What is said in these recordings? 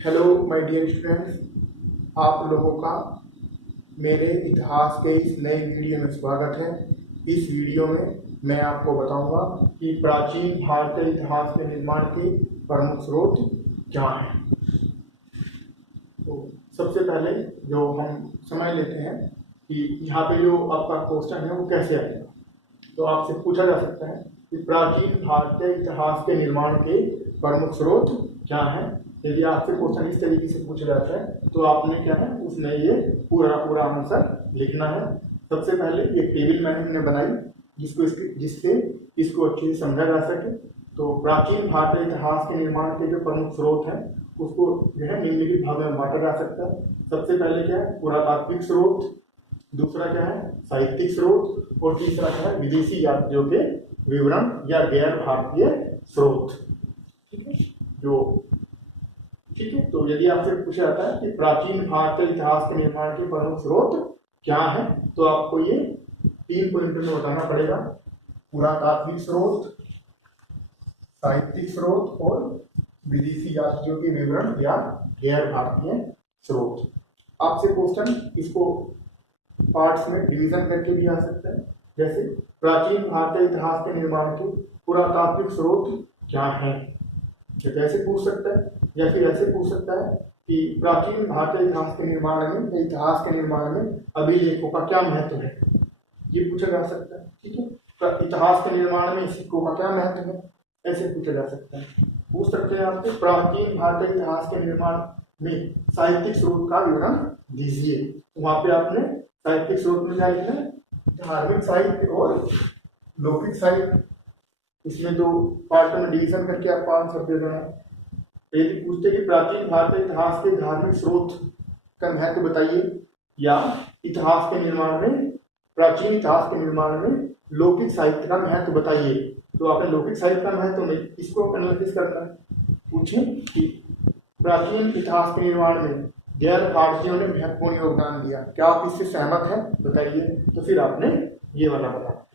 Hello my dear students, आप लोगों का मेरे इतिहास के इस नए वीडियो में स्वागत है। इस वीडियो में मैं आपको बताऊंगा कि प्राचीन भारतीय इतिहास के निर्माण के प्रमुख स्रोत क्या हैं। तो सबसे पहले जो हम समझ लेते हैं कि यहाँ पे जो आपका क्वेश्चन है वो कैसे आएगा। तो आपसे पूछा जा सकता है कि प्राचीन भारतीय इतिहास के निर्माण के प्रमुख स्रोत क्या हैं। यदि आपसे क्वेश्चन इस तरीके से पूछा जाता है तो आपने क्या है उसमें ये पूरा आंसर लिखना है। सबसे पहले एक टेबल मैंने बनाई जिससे इसको अच्छे से समझा जा सके। तो प्राचीन भारतीय इतिहास के निर्माण के जो प्रमुख स्रोत हैं उसको जो है निम्नलिखित भागों में बांटा जा सकता है। सबसे पहले क्या है पुरातात्विक स्रोत, दूसरा क्या है साहित्यिक स्रोत और तीसरा क्या है विदेशी यात्रियों के विवरण या गैर भारतीय स्रोत। ठीक है, ठीक है। तो यदि आपसे पूछा जाता है कि प्राचीन भारतीय इतिहास के निर्माण के प्रमुख स्रोत क्या है तो आपको ये 3 पॉइंट में बताना पड़ेगा। पुरातात्विक स्रोत, साहित्यिक स्रोत और विदेशी यात्रियों के विवरण या गैर भारतीय स्रोत। आपसे क्वेश्चन इसको पार्ट्स में डिवीजन करके भी आ सकता है। जैसे प्राचीन भारतीय इतिहास के निर्माण के पुरातात्विक स्रोत क्या हैं, कैसे पूछ सकता है। या फिर ऐसे पूछ सकता है कि प्राचीन भारतीय इतिहास के निर्माण में अभिलेखों का क्या महत्व है, ये पूछा जा सकता है। ठीक है, तो इतिहास के निर्माण में सिक्कों का क्या महत्व है, ऐसे पूछा जा सकता है। पूछ सकते हैं आपसे प्राचीन भारतीय इतिहास के निर्माण में साहित्यिक स्रोत का विवरण दीजिए। तो वहां पे आपने साहित्यिक स्रोत में क्या लिखना है, धार्मिक साहित्य और लौकिक साहित्य। इसमें 2 पार्ट में डिवीजन करके आपको आंसर दे देना है। यदि पूछते कि प्राचीन भारतीय इतिहास के धार्मिक स्रोत का महत्व बताइए या इतिहास के निर्माण में प्राचीन इतिहास के निर्माण में लौकिक साहित्य का महत्व बताइए, तो आपने लौकिक साहित्य का महत्व नहीं, इसको एनालिसिस करना है। पूछें कि प्राचीन इतिहास के निर्माण में गैर भारतीयों ने महत्वपूर्ण योगदान दिया, क्या आप इससे सहमत हैं बताइए। तो फिर आपने ये वाला बताया।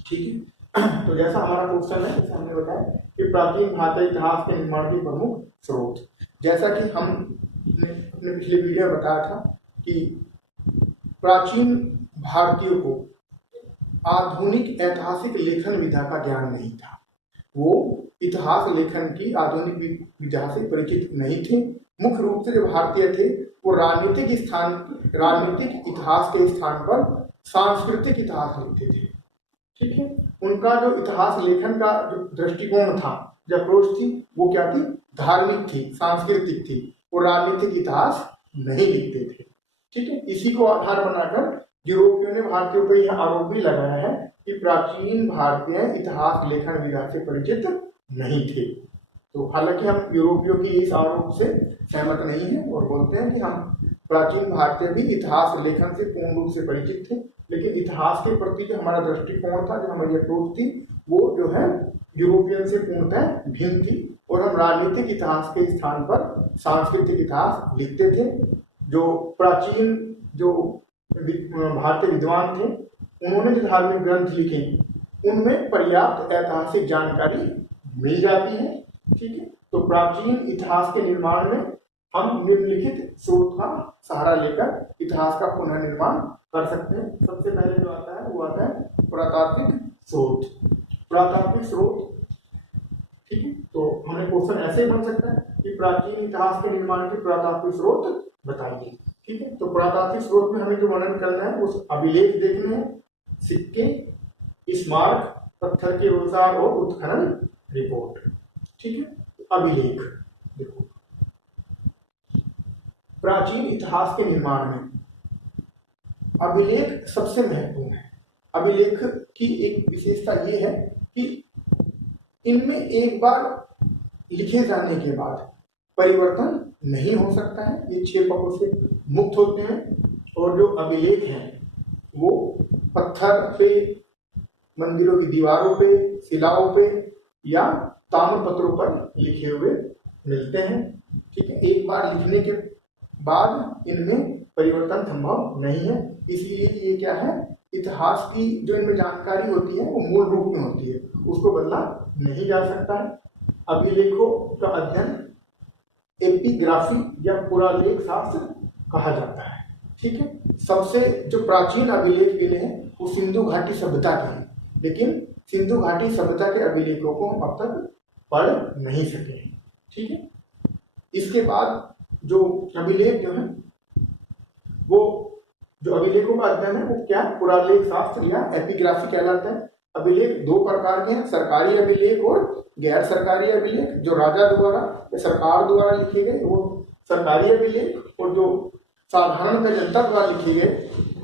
ठीक है, तो जैसा हमारा क्वेश्चन है जैसे हमने बताया कि प्राचीन भारतीय इतिहास के निर्माण के प्रमुख स्रोत, जैसा कि हमने अपने पिछले वीडियो में बताया था कि प्राचीन भारतीयों को आधुनिक ऐतिहासिक लेखन विधा का ज्ञान नहीं था। वो इतिहास लेखन की आधुनिक विधा से परिचित नहीं थे। मुख्य रूप से जो भारतीय थे वो राजनीतिक इतिहास के स्थान पर सांस्कृतिक इतिहास लिखते थे। ठीक है, उनका जो इतिहास लेखन का जो दृष्टिकोण था, जो अप्रोच थी, वो क्या थी, धार्मिक थी, सांस्कृतिक थी। वो राजनीतिक इतिहास नहीं लिखते थे। ठीक है, इसी को आधार बनाकर यूरोपियों ने भारतीयों पर यह आरोप भी लगाया है कि प्राचीन भारतीय इतिहास लेखन विधा से परिचित नहीं थे। तो हालांकि हम यूरोपियों की इस आरोप से सहमत नहीं है और बोलते हैं कि हम प्राचीन भारतीय भी इतिहास लेखन से पूर्ण रूप से परिचित थे, लेकिन इतिहास के प्रति जो हमारा दृष्टिकोण था, जो हमारी अप्रोच थी, वो जो है यूरोपियन से पूर्णतः भिन्न थी और हम राजनीतिक इतिहास के स्थान पर सांस्कृतिक इतिहास लिखते थे। जो प्राचीन जो भारतीय विद्वान थे उन्होंने जो धार्मिक ग्रंथ लिखे उनमें पर्याप्त ऐतिहासिक जानकारी मिल जाती है। ठीक है, तो प्राचीन इतिहास के निर्माण में हम निम्नलिखित स्रोत का सहारा लेकर इतिहास का पुनर्निर्माण कर सकते हैं। सबसे पहले जो आता है वो आता है पुरातात्विक स्रोत। पुरातात्विक स्रोत, ठीक है, तो हमें क्वेश्चन ऐसे बन सकता है कि प्राचीन इतिहास के निर्माण के पुरातात्विक स्रोत बताइए। ठीक है, तो पुरातात्विक स्रोत में हमें जो वर्णन करना है उस अभिलेख देखने हैं, सिक्के, स्मारक, पत्थर के औजार और उत्खनन रिपोर्ट। ठीक है, अभिलेख देखो, प्राचीन इतिहास के निर्माण में अभिलेख सबसे महत्वपूर्ण है। अभिलेख की एक विशेषता ये है कि इनमें एक बार लिखे जाने के बाद परिवर्तन नहीं हो सकता है, ये छेपकों से मुक्त होते हैं। और जो अभिलेख हैं वो पत्थर पे, मंदिरों की दीवारों पे, शिलाओं पे या ताम्रपत्रों पर लिखे हुए मिलते हैं। ठीक है, एक बार लिखने के बाद इनमें परिवर्तन संभव नहीं है, इसलिए ये क्या है, इतिहास की जो इनमें जानकारी होती है वो मूल रूप में होती है, उसको बदला नहीं जा सकता है। अभिलेखों का अध्ययन एपिग्राफी या पुरालेख शास्त्र कहा जाता है। ठीक है, सबसे जो प्राचीन अभिलेख मिले हैं वो सिंधु घाटी सभ्यता के हैं, लेकिन सिंधु घाटी सभ्यता के अभिलेखों को हम अब तक पढ़ नहीं सके हैं। ठीक है, इसके बाद जो अभिलेख जो है वो जो अभिलेखों का अध्ययन है वो क्या पुरालेख शास्त्र या एपिग्राफी कहलाता है। अभिलेख दो प्रकार के हैं, सरकारी अभिलेख और गैर सरकारी अभिलेख। जो राजा द्वारा या सरकार द्वारा लिखे गए वो सरकारी अभिलेख, और जो साधारण जनता द्वारा लिखे गए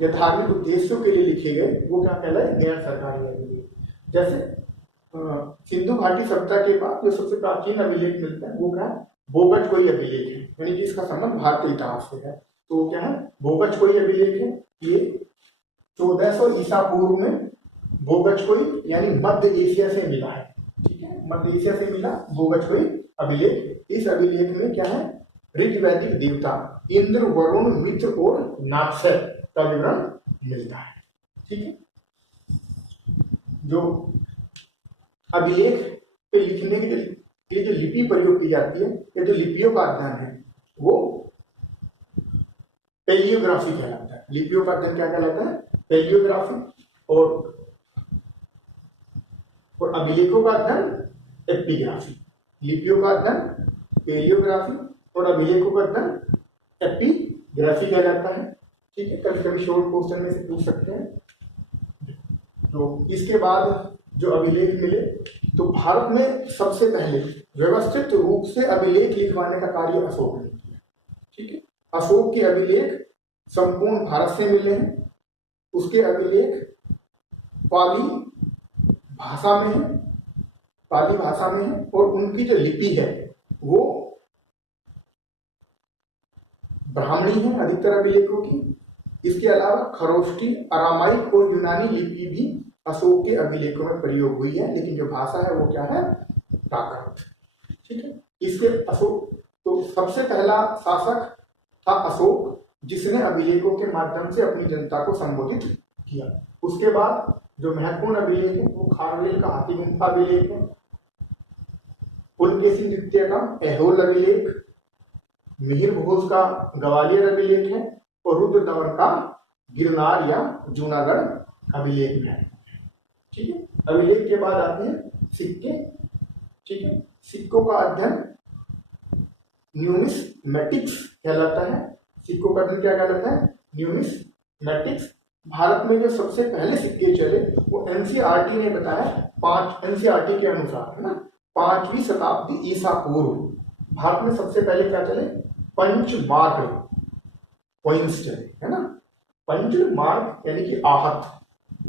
या धार्मिक उद्देश्यों के लिए लिखे गए वो क्या कहलाए, गैर सरकारी अभिलेख। जैसे सिंधु घाटी सभ्यता के बाद जो सबसे प्राचीन अभिलेख मिलता है वो क्या है, बोगचकोई अभिलेख है, यानी कि इसका संबंध भारतीय इतिहास से है। तो क्या है, बोगचकोई अभिलेख है। ये 1400 ईसा पूर्व में बोगचकोई यानी मध्य एशिया से मिला है। ठीक है, मध्य एशिया से मिला बोगचकोई अभिलेख। इस अभिलेख में क्या है, ऋग वैदिक देवता इंद्र, वरुण, मित्र और नागसर का विवरण मिलता है। ठीक है, जो अभिलेख पे लिखने के लिए जो लिपि प्रयोग की जाती है या जो लिपियों का अध्ययन है वो पेलियोग्राफी कहलाता है। लिपियों का अध्ययन क्या कहलाता है, पेलियोग्राफी। और अभिलेखों का अध्ययन एपिग्राफी। लिपियों का अध्ययन पेलियोग्राफी और अभिलेखों का अध्ययन एपिग्राफी कहलाता है। ठीक है, कभी कभी शॉर्ट क्वेश्चन में से पूछ सकते हैं। तो इसके बाद जो अभिलेख मिले, तो भारत में सबसे पहले व्यवस्थित रूप से अभिलेख लिखवाने का कार्य अशोक ने किया। ठीक है, अशोक के अभिलेख संपूर्ण भारत से मिले हैं। उसके अभिलेख पाली भाषा में है, पाली भाषा में है, और उनकी जो लिपि है वो ब्राह्मणी है अधिकतर अभिलेखों की। इसके अलावा खरोष्टी, अरामाइक और यूनानी लिपि भी अशोक के अभिलेखों में प्रयोग हुई है, लेकिन जो भाषा है वो क्या है, प्राकृत। ठीक है, इसके अशोक तो सबसे पहला शासक था अशोक, जिसने अभिलेखों के माध्यम से अपनी जनता को संबोधित किया। उसके बाद जो महत्वपूर्ण अभिलेख है वो खारवेल का हाथी गुम्फा अभिलेख है, पुलकेशी नृत्य का ऐहोल अभिलेख, मिहिर भोज का ग्वालियर अभिलेख है, और रुद्रदमन का गिरनार या जूनागढ़ अभिलेख में है। ठीक है, अभिलेख के बाद आते हैं सिक्के। ठीक है, सिक्कों का अध्ययन न्यूमिस्मेटिक्स कहलाता है। सिक्कों का अध्ययन क्या कहलाता है, न्यूमिस्मेटिक्स। भारत में जो सबसे पहले सिक्के चले वो एनसीईआरटी ने बताया, एनसीईआरटी के अनुसार है ना, 5वीं शताब्दी ईसा पूर्व भारत में सबसे पहले क्या चले, पंचमार्क कॉइन्स चले, है ना। पंचमार्क यानी कि आहत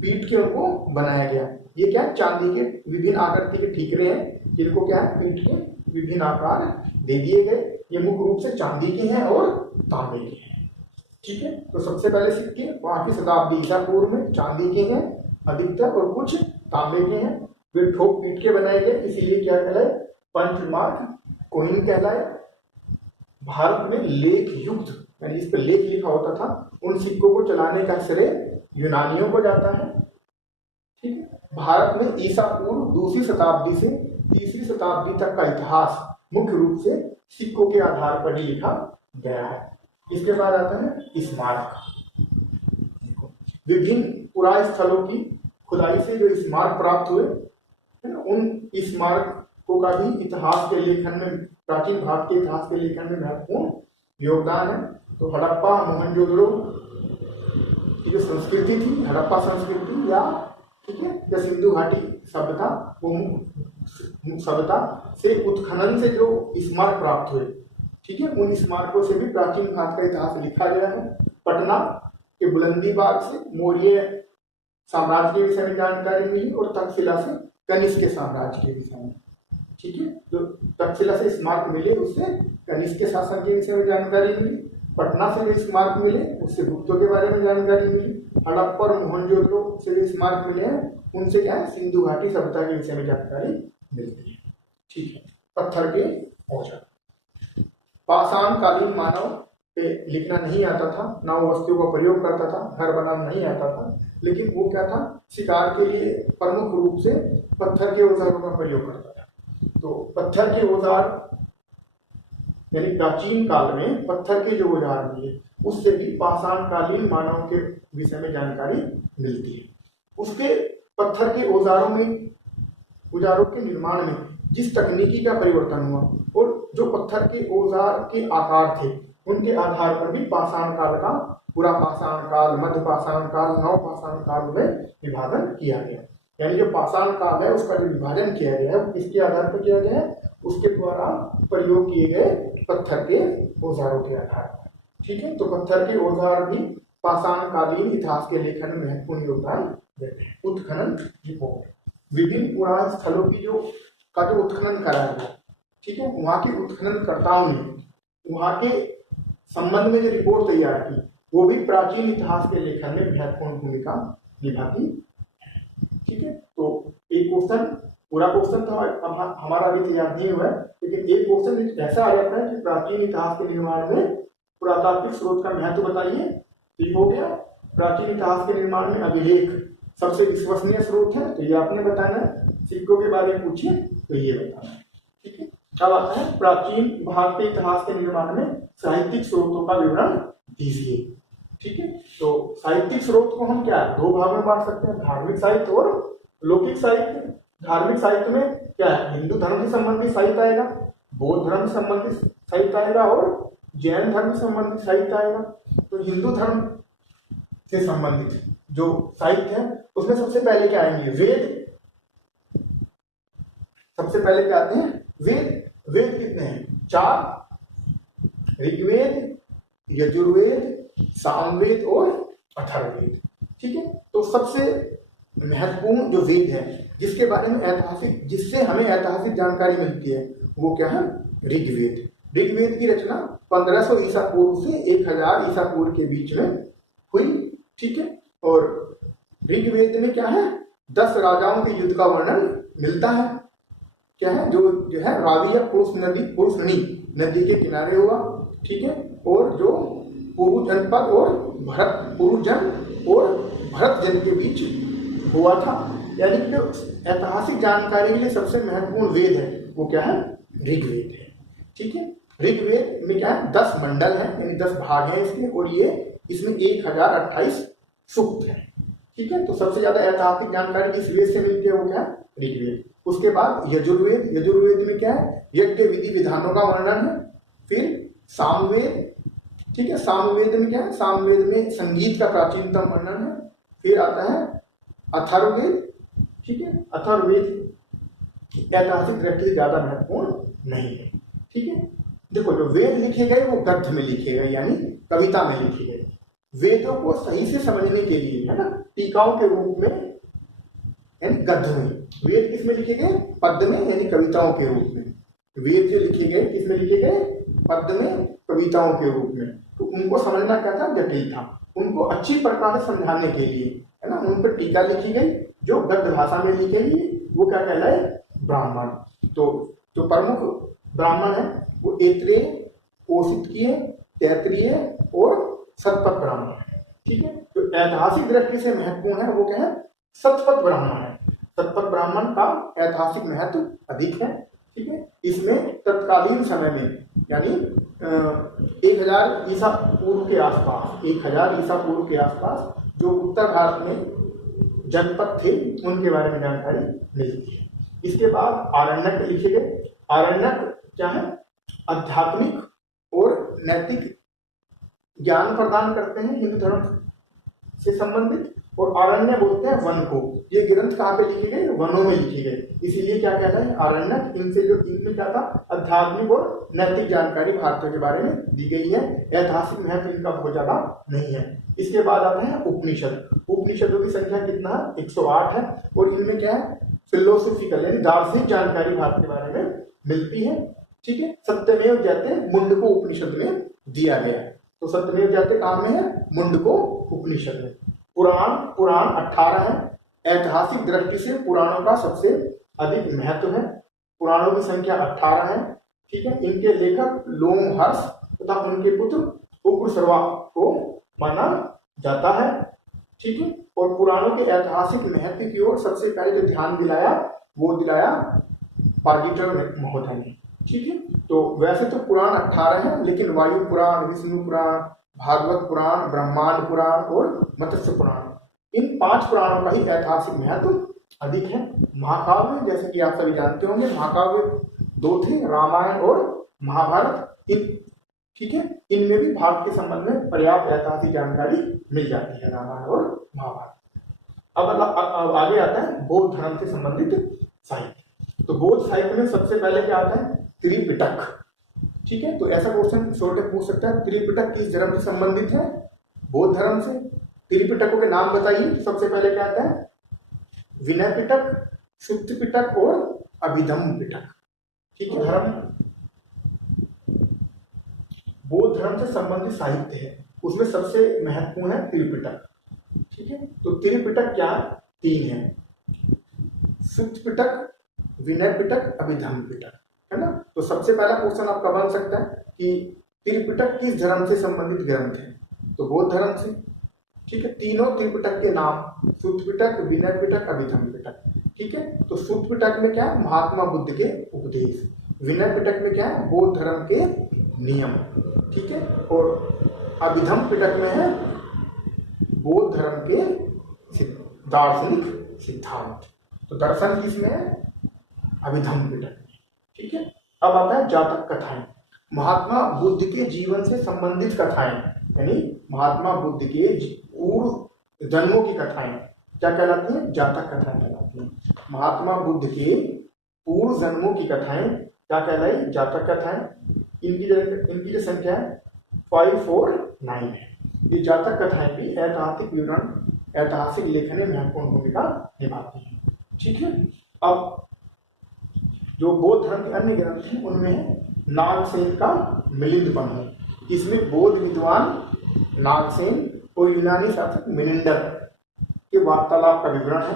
पीठ के उनको बनाया गया। ये क्या है, चांदी के विभिन्न आकृति के ठीकरे हैं जिनको क्या है, पीठ के विभिन्न आकार दे दिए गए। ये मुख्य रूप से चांदी के हैं और तांबे के हैं। ठीक है, तो सबसे पहले सिक्के 5वीं शताब्दी ईसा पूर्व में चांदी के हैं अधिकतर, और कुछ तांबे के हैं। वे ठोक पीठ के बनाए गए, इसीलिए क्या कहलाए, पंचमार्क कॉइन कहलाए। भारत में लेख युक्त यानी इस पर लेख लिखा होता था, उन सिक्कों को चलाने का श्रेय यूनानियों को जाता है। ठीक है, भारत में ईसा पूर्व 2वीं शताब्दी से 3वीं शताब्दी तक का इतिहास मुख्य रूप से सिक्कों के आधार पर ही लिखा गया है। इसके बाद आता है स्मारक। विभिन्न पुरातन स्थलों की खुदाई से जो स्मारक प्राप्त हुए है ना, उन स्मारकों का भी इतिहास के लेखन में, प्राचीन भारत के इतिहास के लेखन में महत्वपूर्ण योगदान है। तो हड़प्पा मोहनजोदड़ो की जो संस्कृति थी, हड़प्पा संस्कृति या ठीक है या सिंधु घाटी सभ्यता, वो सभ्यता से उत्खनन से जो स्मारक प्राप्त हुए, ठीक है, उन स्मारकों से भी प्राचीन भारत का इतिहास लिखा गया है। पटना के बुलंदीबाग से मौर्य साम्राज्य के विषय में जानकारी मिली, और तक्षशिला से कनिष्क के साम्राज्य के विषय में। ठीक है, जो तक्षशिला से स्मारक मिले उससे कनिष्क के शासन के विषय में जानकारी मिली। पटना से जो स्मारक मिले उससे गुप्तों के बारे में जानकारी मिली। हड़प्पा और मोहनजोदड़ो से जो स्मारक मिले हैं उनसे क्या है, सिंधु घाटी सभ्यता के विषय में जानकारी मिलती है। ठीक है, पत्थर के औजार। पाषाण कालीन मानव पे लिखना नहीं आता था, ना वो वस्तुओं का प्रयोग करता था, घर बनाना नहीं आता था, लेकिन वो क्या था, शिकार के लिए प्रमुख रूप से पत्थर के औजारों का प्रयोग करता था। तो पत्थर के औजार यानी प्राचीन काल में पत्थर के जो औजार दिए उससे भी पाषाणकालीन मानव के विषय में जानकारी मिलती है। उसके पत्थर के औजारों के निर्माण में जिस तकनीकी का परिवर्तन हुआ और जो पत्थर के औजार के आकार थे उनके आधार पर भी पाषाण काल का पूरा पाषाण काल, मध्य पाषाण काल, नव पाषाण काल में विभाजन किया गया। यानी जो पाषाण काल है उसका जो विभाजन किया गया है वो किसके आधार पर किया गया है? उसके द्वारा प्रयोग किए गए पत्थर के औजारों के आधार पर। ठीक है, तो पत्थर के औजार भी पाषाण कालीन इतिहास के लेखन में महत्वपूर्ण योगदान देते हैं। उत्खनन रिपोर्ट, विभिन्न पुराण स्थलों की जो उत्खनन कराया गया, ठीक है, वहां के उत्खननकर्ताओं ने वहां के संबंध में जो रिपोर्ट तैयार की वो भी प्राचीन इतिहास के लेखन में महत्वपूर्ण भूमिका निभाती है। ठीक है, तो एक क्वेश्चन, पूरा क्वेश्चन तो हमारा अभी तैयार नहीं हुआ है, लेकिन एक क्वेश्चन ऐसा आ जाता है कि प्राचीन इतिहास के निर्माण में पुरातात्विक स्रोत का महत्व बताइए। ठीक हो गया, प्राचीन इतिहास के निर्माण में अभिलेख सबसे विश्वसनीय स्रोत है, तो ये आपने बताना है। सिक्कों के बारे में पूछिए तो ये बताना है। ठीक है, अब आता है प्राचीन भारतीय इतिहास के निर्माण में साहित्यिक स्रोतों का विवरण दीजिए। ठीक है, तो साहित्यिक स्रोत को हम क्या दो भाग में बांट सकते हैं, धार्मिक साहित्य और लौकिक साहित्य। धार्मिक साहित्य में क्या है, हिंदू धर्म से संबंधित साहित्य आएगा, बौद्ध धर्म से संबंधित साहित्य आएगा और जैन धर्म से संबंधित साहित्य आएगा। तो हिंदू धर्म से संबंधित जो साहित्य है उसमें सबसे पहले क्या आएंगे, वेद। सबसे पहले क्या आते हैं, वेद। वेद कितने हैं, 4, ऋग्वेद, यजुर्वेद, सामवेद और अथर्ववेद। ठीक है, तो सबसे महत्वपूर्ण जो वेद है जिसके बारे में जिससे हमें ऐतिहासिक जानकारी मिलती है वो क्या है, ऋग्वेद। ऋग्वेद की रचना 1500 ईसा पूर्व से 1000 ईसा पूर्व के बीच में हुई। ठीक है, और ऋग्वेद में क्या है, 10 राजाओं के युद्ध का वर्णन मिलता है। क्या है, जो है रावी या पुरुषनी नदी के किनारे हुआ। ठीक है, और जो पुरु जनपद और भरत जन के बीच हुआ था। यानी कि जो ऐतिहासिक जानकारी के लिए सबसे महत्वपूर्ण वेद है वो क्या है, ऋग्वेद है। ठीक है, ऋग्वेद में क्या है, 10 मंडल है, यानी 10 भाग हैं इसके, और इसमें 1028 सूक्त है। ठीक है, तो सबसे ज्यादा ऐतिहासिक जानकारी किस वेद से मिलती है वो क्या है, ऋग्वेद। उसके बाद यजुर्वेद। यजुर्वेद में क्या है, यज्ञ विधि विधानों का वर्णन है। फिर सामवेद। ठीक है, सामवेद में क्या है, सामवेद में संगीत का प्राचीनतम वर्णन है। फिर आता है अथर्ववेद। ठीक है, अथर्ववेद ऐतिहासिक दृष्टि से ज्यादा महत्वपूर्ण नहीं है। ठीक है, देखो जो वेद लिखे गए वो गद्य में लिखे गए, यानी कविता में लिखे गए। वेदों को सही से समझने के लिए, है ना, टीकाओं के रूप में यानी गद्य में। वेद किस में लिखे गए, पद्य में, यानी कविताओं के रूप में। वेद जो लिखे गए किस में लिखे गए, पद्य में, कविताओं के रूप में। तो उनको समझना क्या था, जटिल था। उनको अच्छी प्रकार से समझाने के लिए, है ना, उन पर टीका लिखी गई जो गद्य भाषा में लिखी गई, वो क्या कहलाए, ब्राह्मण। तो जो प्रमुख ब्राह्मण है वो ऐत्रेय, कौशिकीय, तैत्तिरीय और शतपथ ब्राह्मण है। ठीक है, जो ऐतिहासिक दृष्टि से महत्वपूर्ण है वो क्या है, शतपथ ब्राह्मण है। शतपथ ब्राह्मण का ऐतिहासिक महत्व अधिक है। ठीक है, इसमें तत्कालीन समय में यानी 1000 ईसा पूर्व के आसपास, 1000 ईसा पूर्व के आसपास जो उत्तर भारत में जनपद थे उनके बारे में जानकारी मिलती है। इसके बाद आरण्यक लिखे गए। आरण्यक क्या है, आध्यात्मिक और नैतिक ज्ञान प्रदान करते हैं हिंदू धर्म से संबंधित, और आरण्य बोलते हैं वन को। ये ग्रंथ कहाँ पे लिखे गए, वनों में लिखे गए, इसीलिए क्या कहता है आरण्यक। इनमें क्या था, आध्यात्मिक और नैतिक जानकारी भारतीयों के बारे में दी गई है। ऐतिहासिक महत्व इनका बहुत ज्यादा नहीं है। इसके बाद आता है उपनिषद। उपनिषदों की संख्या कितना है, 108 है, और इनमें क्या है, फिलोसॉफिकल यानी दार्शनिक जानकारी भारत के बारे में मिलती है। ठीक है, सत्यमेव जयते मुंडको उपनिषद में दिया गया है। तो सत्यमेव जयते कहाँ में है, मुंडको उपनिषद में। पुराण 18 है। ऐतिहासिक दृष्टि से पुराणों का सबसे अधिक महत्व है। पुराणों की संख्या 18 है। ठीक है, इनके लेखक लोमहर्ष तथा उनके पुत्र उग्रश्रवा को माना जाता है। ठीक है, और पुराणों के ऐतिहासिक महत्व की ओर सबसे पहले जो ध्यान दिलाया वो दिलाया पार्डिटर महोदय ने। ठीक है। तो वैसे तो पुराण 18 है, लेकिन वायु पुराण, विष्णु पुराण, भागवत पुराण, ब्रह्मांड पुराण और मत्स्य पुराण, इन 5 पुराणों का ही ऐतिहासिक महत्व अधिक है। महाकाव्य जैसे कि आप सभी जानते होंगे, महाकाव्य 2 थे, रामायण और महाभारत। इन ठीक है, इनमें भी भारत के संबंध में पर्याप्त ऐतिहासिक जानकारी मिल जाती है, रामायण और महाभारत। अब आगे आता है बौद्ध धर्म से संबंधित साहित्य। तो बौद्ध साहित्य में सबसे पहले क्या आता है? त्रिपिटक। ठीक है, तो ऐसा क्वेश्चन छोटे पूछ सकता है, त्रिपिटक किस धर्म से संबंधित है? बौद्ध धर्म से। त्रिपिटकों के नाम बताइए। सबसे पहले क्या आता है? विनय पिटक, सुत्त पिटक और अभिधम्म पिटक। ठीक है, बौद्ध धर्म से संबंधित साहित्य है, उसमें सबसे महत्वपूर्ण है त्रिपिटक। ठीक है, तो त्रिपिटक क्या? 3 है, सुत्त पिटक, विनय पिटक, अभिधम्म पिटक, है ना। तो सबसे पहला क्वेश्चन आपका बन सकता है कि त्रिपिटक किस धर्म से संबंधित ग्रंथ है? तो बौद्ध धर्म से। ठीक है, तीनों त्रिपिटक के नाम, सुत्त पिटक, विनय पिटक, अभिधम्म पिटक। ठीक है, तो सुत्त पिटक में क्या है? महात्मा बुद्ध के उपदेश। विनय पिटक में क्या है? बौद्ध धर्म के नियम। ठीक है, और अभिधम्म पिटक में है बौद्ध धर्म के दार्शनिक सिद्धांत। तो दर्शन किसमें है? अभिधम्म पिटक। ठीक है, अब आता है जातक कथाएं। महात्मा बुद्ध के जीवन से संबंधित कथाएं, यानी महात्मा बुद्ध के पूर्व जन्मों की कथाएं क्या कहलाती हैं? जातक कथाएं कहलाती हैं। महात्मा बुद्ध के पूर्व जन्मों की कथाएं क्या कहलाई? जातक कथाएं। इनकी जो संख्या है 549 है। ये जातक कथाएं भी ऐतिहासिक विवरण, ऐतिहासिक लेखन में महत्वपूर्ण भूमिका निभाती हैं। ठीक है, अब जो बौद्ध धर्म के अन्य ग्रंथ हैं उनमें है नागसेन का मिलिंद पंथ। इसमें बौद्ध विद्वान नागसेन और यूनानी शासक मिलिंडर के वार्तालाप का विवरण है।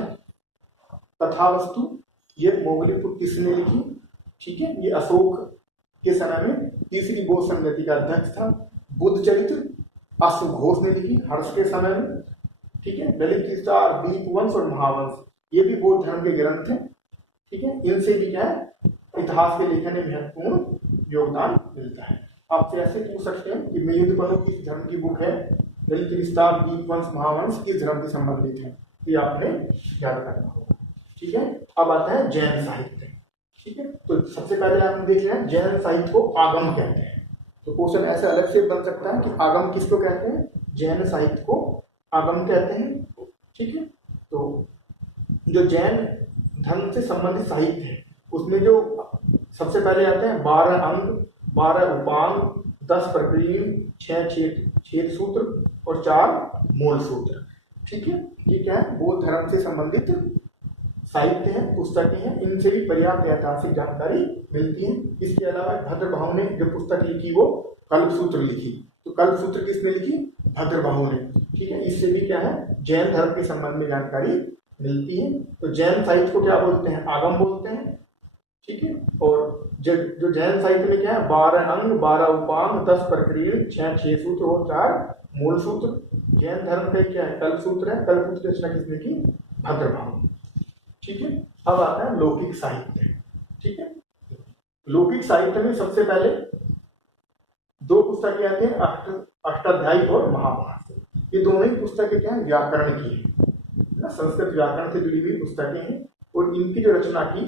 कथावस्तु ये मोगलीपुत्र किसने लिखी? ठीक है, ये अशोक के समय में तीसरी बौद्ध संगति का अध्यक्ष था। बुद्ध चरित्र अश्वघोष ने लिखी हर्ष के समय में। ठीक है, ललित विस्तार, दीपवंश और महावंश ये भी बौद्ध धर्म के ग्रंथ हैं। ठीक है, इनसे भी क्या है? इतिहास के लेखन में महत्वपूर्ण योगदान मिलता है। आपसे ऐसे पूछ सकते हैं कि मिलिंद पंथ किस धर्म की बुक है? ललित विस्तार, दीपवंश, महावंश किस धर्म से संबंधित है? ये आपने याद करना होगा। ठीक है, अब आता है जैन साहित्य। ठीक है, तो सबसे पहले आपने देख लिया जैन साहित्य को आगम कहते हैं। तो क्वेश्चन ऐसे अलग से बन सकता है कि आगम किसको कहते हैं? जैन साहित्य को आगम कहते हैं। ठीक है, तो जो जैन धर्म से संबंधित साहित्य है उसमें जो सबसे पहले आते हैं 12 अंग, 12 उपांग, 10 प्रकरण, 6 सूत्र और 4 मूल सूत्र। ठीक है, ये क्या है? बौद्ध धर्म से संबंधित साहित्य है, पुस्तकें हैं। इनसे भी पर्याप्त ऐतिहासिक जानकारी मिलती है। इसके अलावा भद्रबाहु ने जो पुस्तक लिखी वो कल्पसूत्र लिखी। तो कल्पसूत्र किसने लिखी? भद्रबाहु ने। ठीक है, इससे भी क्या है? जैन धर्म के संबंध में जानकारी मिलती है। तो जैन साहित्य को क्या बोलते हैं? आगम बोलते हैं। ठीक है, और जो जैन साहित्य में क्या है? 12 अंग, 12 उपांग, 10 प्रकरण, 6 सूत्र और 4 मूल सूत्र। जैन धर्म का क्या है? कल्पसूत्र है। कल्पसूत्र की रचना किसने की? भद्रबाहु। ठीक है, अब आता है लौकिक साहित्य। ठीक है, लौकिक साहित्य में सबसे पहले 2 पुस्तकें आती हैं, अष्टाध्यायी और महाभारत। ये दोनों ही पुस्तकें क्या है? व्याकरण की है, संस्कृत व्याकरण से जुड़ी हुई पुस्तकें हैं। और इनकी जो रचना की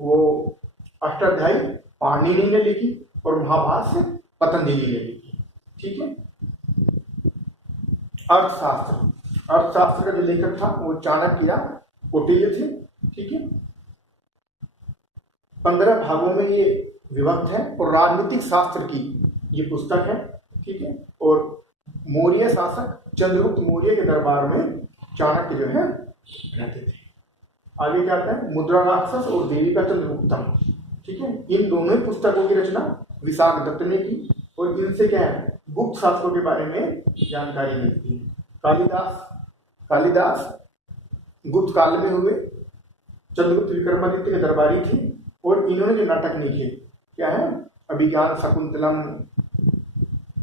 वो अष्टाध्यायी पाणिनि ने लिखी और महाभाष्य पतंजलि ने लिखी। ठीक है, अर्थशास्त्र का जो लेखक था वो चाणक्य कौटिल्य थे। ठीक है, 15 भागों में ये विभक्त है और राजनीतिक शास्त्र की ये पुस्तक है। ठीक है, और मौर्य शासक चंद्रगुप्त मौर्य के दरबार में चाणक्य जो है रहते थे। आगे क्या आता है? मुद्रा राक्षस और देविका चंद्रगुप्तम। ठीक है, इन दोनों ही पुस्तकों की रचना विशाख दत्त ने की और इनसे क्या है? गुप्त शास्त्रों के बारे में जानकारी मिलती है। कालिदास गुप्त काल में हुए चंद्रगुप्त विक्रमादित्य के दरबारी थे और इन्होंने जो नाटक लिखे क्या है? अभिज्ञान शकुंतलम,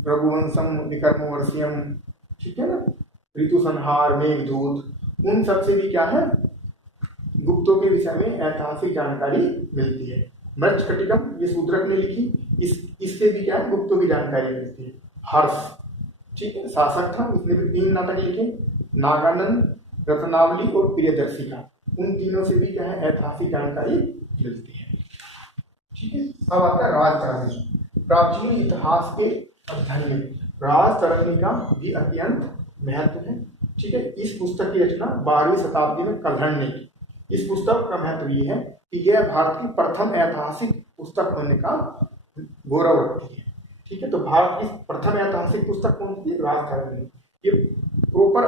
रघुवंशम, विक्रमोर्वशीयम, ठीक है ना, ऋतु संहार, मेघदूत, उन सब से भी क्या है? गुप्तों के विषय में ऐतिहासिक जानकारी मिलती है। मृच्छकटिकम ये शूद्रक ने लिखी, इससे भी क्या है गुप्तों की जानकारी मिलती है। हर्ष, ठीक है, शासक था, इसने भी 3 नाटक लिखे, नागानंद, रत्नावली और प्रियदर्शिका। उन तीनों से भी क्या है ऐतिहासिक जानकारी मिलती है। ठीक है, अब आता है राजतरंगी। प्राचीन इतिहास के अध्ययन में राजतरंगी का भी अत्यंत महत्व है। ठीक है, इस पुस्तक की रचना 12वीं शताब्दी में कल्हण ने की। इस पुस्तक का महत्व ये है कि यह भारत की प्रथम ऐतिहासिक पुस्तक होने का गौरव रखती है। ठीक है, तो भारत की प्रथम ऐतिहासिक पुस्तक कौन सी? राजतरंगी। ये प्रॉपर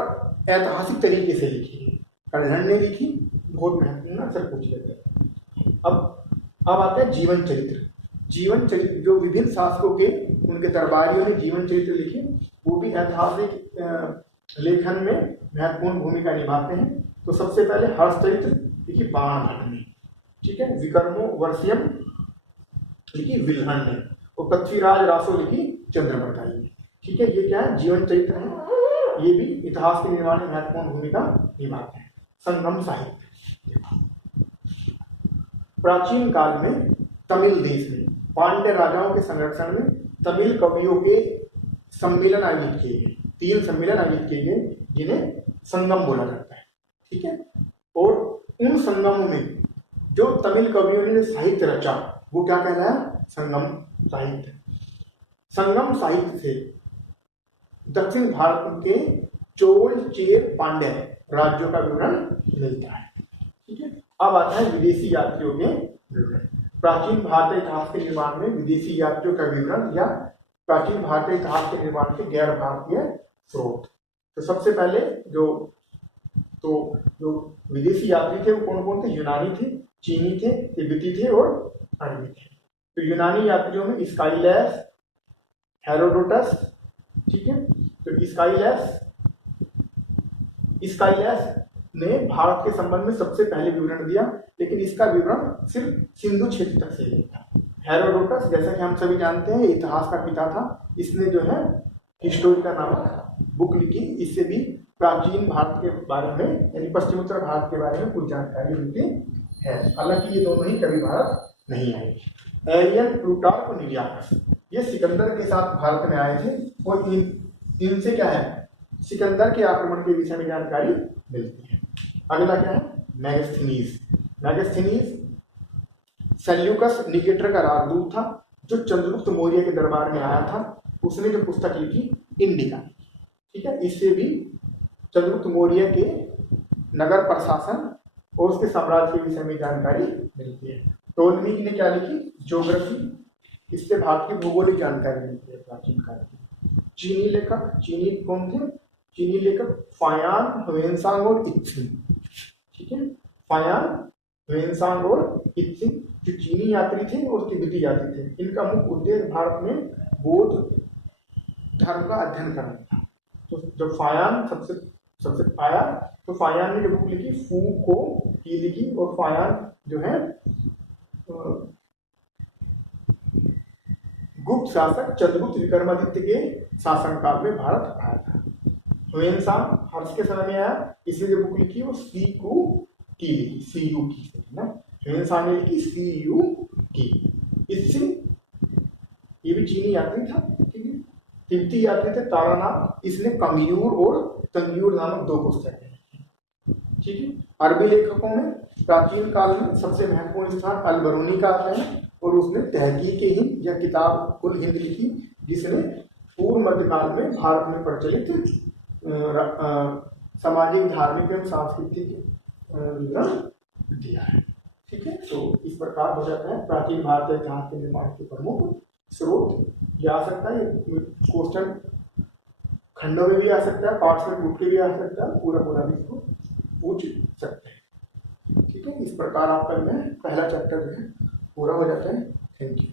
ऐतिहासिक तरीके से लिखी है, कल्हण ने लिखी। बहुत महत्वपूर्ण अक्सर पूछ लेते हैं। अब आता है जीवन चरित्र। जीवन चरित्र जो विभिन्न शासकों के उनके दरबारियों ने जीवन चरित्र लिखे, वो भी ऐतिहासिक लेखन में महत्वपूर्ण भूमिका निभाते हैं। तो सबसे पहले हर्ष चरित्र लिखी बाणभट्ट ने, ठीक है, विक्रमो वर्षियम लिखी विल्हण ने, और पृथ्वीराज रासो लिखी चंद्रप्रकाई ने। ठीक है, ये क्या है जीवन चरित्र है, ये भी इतिहास के निर्माण में महत्वपूर्ण भूमिका निभाते हैं। संगम साहित्य, प्राचीन काल में तमिल देश में पांड्य राजाओं के संरक्षण में तमिल कवियों के सम्मेलन आयोजित किए गए। 3 सम्मेलन आयोजित किए गए जिन्हें संगम बोला जाता है। ठीक है, और उन संगमों में जो तमिल कवियों ने साहित्य रचा वो क्या कहलाया? संगम साहित्य। संगम साहित्य से दक्षिण भारत के चोल चेर पांड्य राज्यों का विवरण मिलता है। ठीक है, अब आता है विदेशी यात्रियों के विवरण। प्राचीन भारतीय इतिहास के निर्माण में विदेशी यात्रियों का विवरण या प्राचीन भारतीय इतिहास के निर्माण के गैर भारतीय स्रोत। तो सबसे पहले जो विदेशी यात्री थे वो कौन कौन थे? यूनानी थे, चीनी थे, तिब्बती थे और अरबी थे। तो यूनानी यात्रियों में स्काइलैस, हेरोडोटस, ठीक है, तो स्काइलैस ने भारत के संबंध में सबसे पहले विवरण दिया, लेकिन इसका विवरण सिर्फ सिंधु क्षेत्र तक से था। हेरोडोटस जैसा कि हम सभी जानते हैं इतिहास का पिता था, इसने जो है हिस्टोरिका नामक बुक लिखी। इससे भी प्राचीन भारत के बारे में यानी पश्चिमोत्तर भारत के बारे में कुछ जानकारी मिलती है। हालांकि ये दोनों ही कभी भारत नहीं आए। एरियन, प्लूटार्क और निरियाकस ये सिकंदर के साथ भारत में आए थे और इनसे क्या है सिकंदर के आक्रमण के विषय में जानकारी मिलती है। अगला क्या है? मैगस्थनीज। सेल्यूकस निकेटर का राजदूत था जो चंद्रगुप्त मौर्य के दरबार में आया था। उसने जो पुस्तक लिखी इंडिका, ठीक है, इससे भी चंद्रगुप्त मौर्य के नगर प्रशासन और उसके साम्राज्य के विषय में जानकारी मिलती है। टोलमी ने क्या लिखी? ज्योग्राफी, इससे भारत की भौगोलिक जानकारी मिलती है प्राचीन काल की। चीनी लेखक, चीनी कौन थे? चीनी लेखक फायान, ह्वेनसांग और इत्सिंग, ठीक है, फायान, ह्वेनसांग और इत्सिंग जो चीनी यात्री थे और तिब्बती यात्री थे। इनका मुख्य उद्देश्य भारत में बौद्ध धर्म का अध्ययन करना था। तो जब फायान सबसे आया तो फायान ने जो बुक लिखी फू को की लिखी, और फायान जो है गुप्त शासक चंद्रगुप्त विक्रमादित्य के शासनकाल में भारत आया था। ह्वेनसांग हर्ष के समय में आया, इसने जो बुक लिखी वो सी यू की ना, ह्वेनसांग ने लिखी सी यू की। इससे ये भी चीनी यात्री था, ठीक है, तिब्बती यात्री थे तारानाथ, इसने कमयूर और तंगयूर नामक 2 पुस्तकें लिखी, ठीक है। अरबी लेखकों में प्राचीन काल में सबसे महत्वपूर्ण स्थान अल-बरूनी का आता है, और उसने तहकीक हिंद या किताब कुल हिंद लिखी, जिसने पूर्व मध्यकाल में भारत में प्रचलित सामाजिक, धार्मिक एवं सांस्कृतिक विवरण दिया है, ठीक है। तो इस प्रकार हो जाता है प्राचीन भारतीय इतिहास के निर्माण के प्रमुख स्रोत। ये आ सकता है क्वेश्चन खंडों में भी आ सकता है, पार्ट्स में टूट के भी आ सकता है, पूरा भी इसको पूछ सकते हैं, ठीक है। इस प्रकार आपका जो है पहला चैप्टर जो है पूरा हो जाता है। Thank you.